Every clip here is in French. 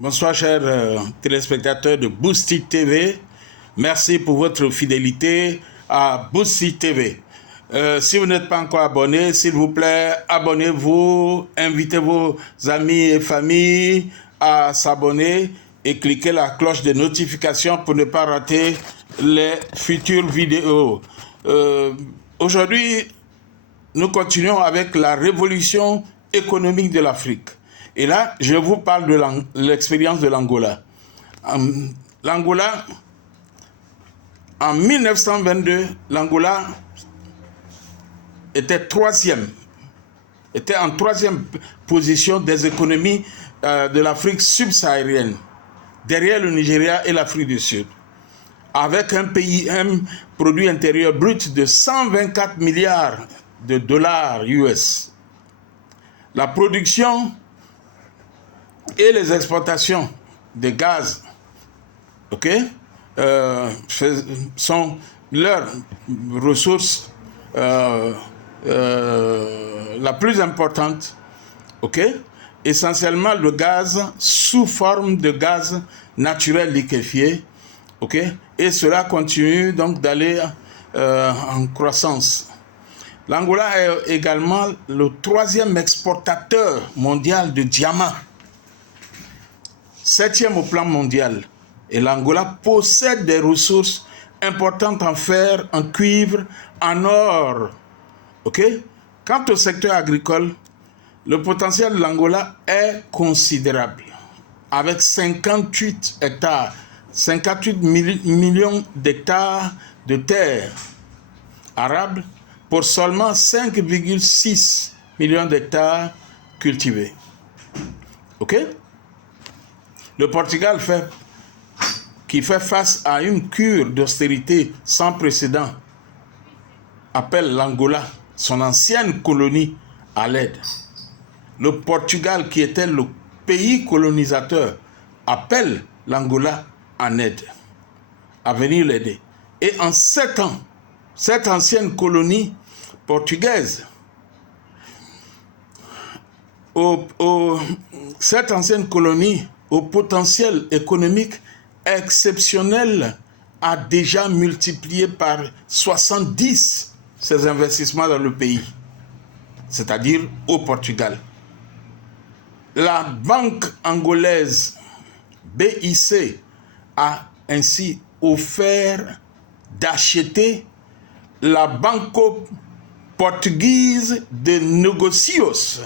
Bonsoir chers téléspectateurs de Boosted TV. Merci pour votre fidélité à Boosted TV. Si vous n'êtes pas encore abonné, s'il vous plaît, abonnez-vous, invitez vos amis et familles à s'abonner et cliquez la cloche de notification pour ne pas rater les futures vidéos. Aujourd'hui, nous continuons avec la révolution économique de l'Afrique. Et là, je vous parle de l'expérience de l'Angola. L'Angola, en 1922, l'Angola était en troisième position des économies de l'Afrique subsaharienne, derrière le Nigeria et l'Afrique du Sud, avec un produit intérieur brut de 124 milliards de dollars US. La production et les exportations de gaz, sont leurs ressources la plus importante, essentiellement le gaz sous forme de gaz naturel liquéfié, et cela continue donc d'aller en croissance. L'Angola est également le troisième exportateur mondial de diamants, 7e au plan mondial. Et l'Angola possède des ressources importantes en fer, en cuivre, en or. Quant au secteur agricole, le potentiel de l'Angola est considérable, avec 58 millions d'hectares de terres arables pour seulement 5,6 millions d'hectares cultivés. Le Portugal qui fait face à une cure d'austérité sans précédent, appelle l'Angola, son ancienne colonie, à l'aide. Le Portugal, qui était le pays colonisateur, appelle l'Angola en aide, à venir l'aider. Et en 7 ans, cette ancienne colonie portugaise, cette ancienne colonie au potentiel économique exceptionnel a déjà multiplié par 70 ses investissements dans le pays, c'est-à-dire au Portugal. La banque angolaise BIC a ainsi offert d'acheter la Banco Portuguese de Negocios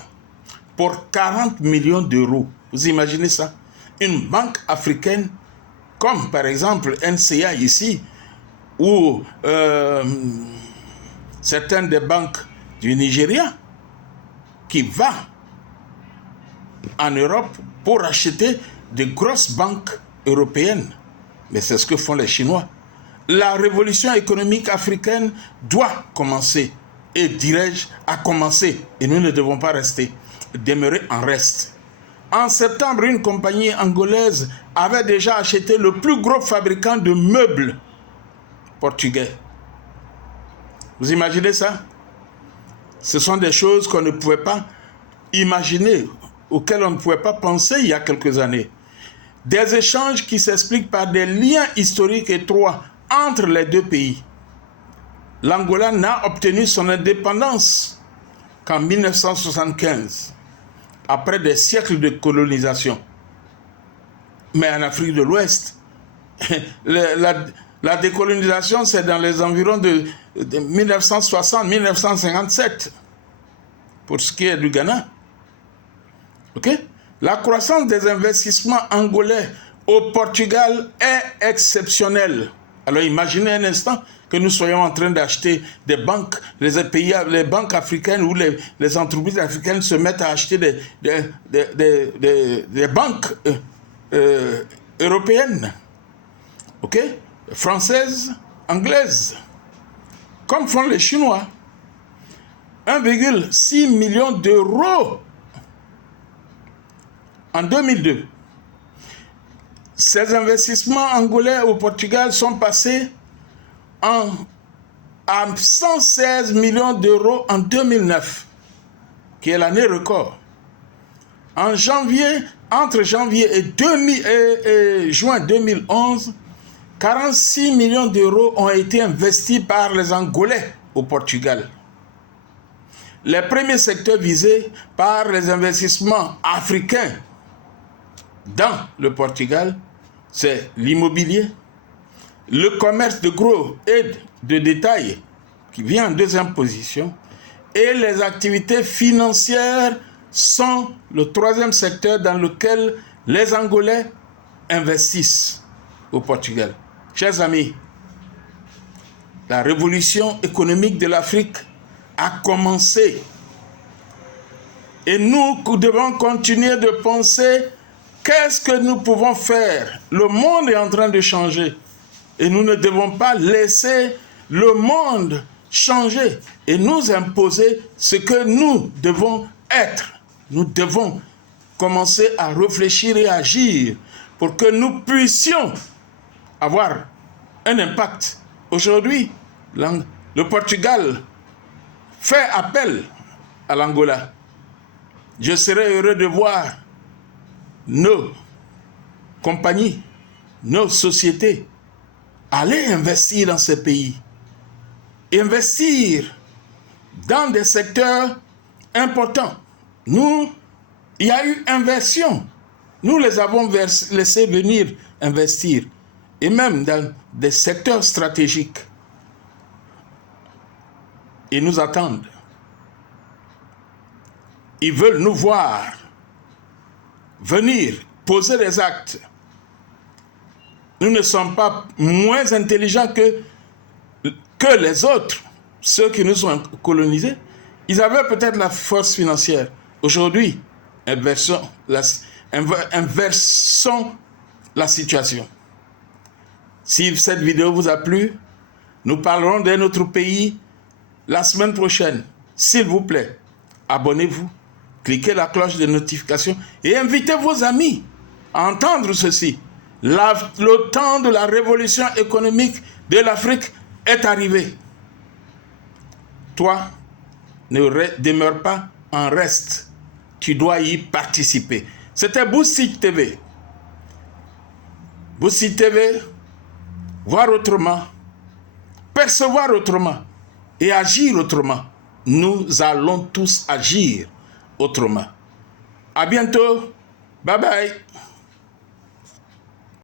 pour 40 millions d'euros. Vous imaginez ça? Une banque africaine, comme par exemple NCA ici, ou certaines des banques du Nigeria, qui va en Europe pour acheter de grosses banques européennes. Mais c'est ce que font les Chinois. La révolution économique africaine doit commencer, et dirais-je, a commencé, et nous ne devons pas demeurer en reste. En septembre, une compagnie angolaise avait déjà acheté le plus gros fabricant de meubles portugais. Vous imaginez ça? Ce sont des choses qu'on ne pouvait pas imaginer, auxquelles on ne pouvait pas penser il y a quelques années. Des échanges qui s'expliquent par des liens historiques étroits entre les deux pays. L'Angola n'a obtenu son indépendance qu'en 1975. Après des siècles de colonisation. Mais en Afrique de l'Ouest, la décolonisation, c'est dans les environs de 1960-1957, pour ce qui est du Ghana. La croissance des investissements angolais au Portugal est exceptionnelle. Alors imaginez un instant que nous soyons en train d'acheter des banques, les banques africaines ou les entreprises africaines se mettent à acheter des banques européennes, françaises, anglaises, comme font les Chinois. 1,6 million d'euros en 2002. Ces investissements angolais au Portugal sont passés à 116 millions d'euros en 2009, qui est l'année record. En janvier entre janvier et juin 2011, 46 millions d'euros ont été investis par les Angolais au Portugal. Les premiers secteurs visés par les investissements africains dans le Portugal, c'est l'immobilier, le commerce de gros et de détail qui vient en deuxième position, et les activités financières sont le troisième secteur dans lequel les Angolais investissent au Portugal. Chers amis, la révolution économique de l'Afrique a commencé et nous devons continuer de penser qu'est-ce que nous pouvons faire. Le monde est en train de changer et nous ne devons pas laisser le monde changer et nous imposer ce que nous devons être. Nous devons commencer à réfléchir et agir pour que nous puissions avoir un impact. Aujourd'hui, le Portugal fait appel à l'Angola. Je serais heureux de voir nos compagnies, nos sociétés aller investir dans ces pays. Investir dans des secteurs importants. Nous, il y a eu inversion. Nous les avons laissés venir investir. Et même dans des secteurs stratégiques. Ils nous attendent. Ils veulent nous voir venir poser des actes. Nous ne sommes pas moins intelligents que les autres, ceux qui nous ont colonisés. Ils avaient peut-être la force financière. Aujourd'hui, inversons la situation. Si cette vidéo vous a plu, nous parlerons d'un autre pays la semaine prochaine. S'il vous plaît, abonnez-vous, cliquez la cloche de notification et invitez vos amis à entendre ceci. Le temps de la révolution économique de l'Afrique est arrivé. Toi, ne demeure pas en reste. Tu dois y participer. C'était Boussit TV. Boussit TV, voir autrement, percevoir autrement et agir autrement. Nous allons tous agir autrement. À bientôt. Bye bye.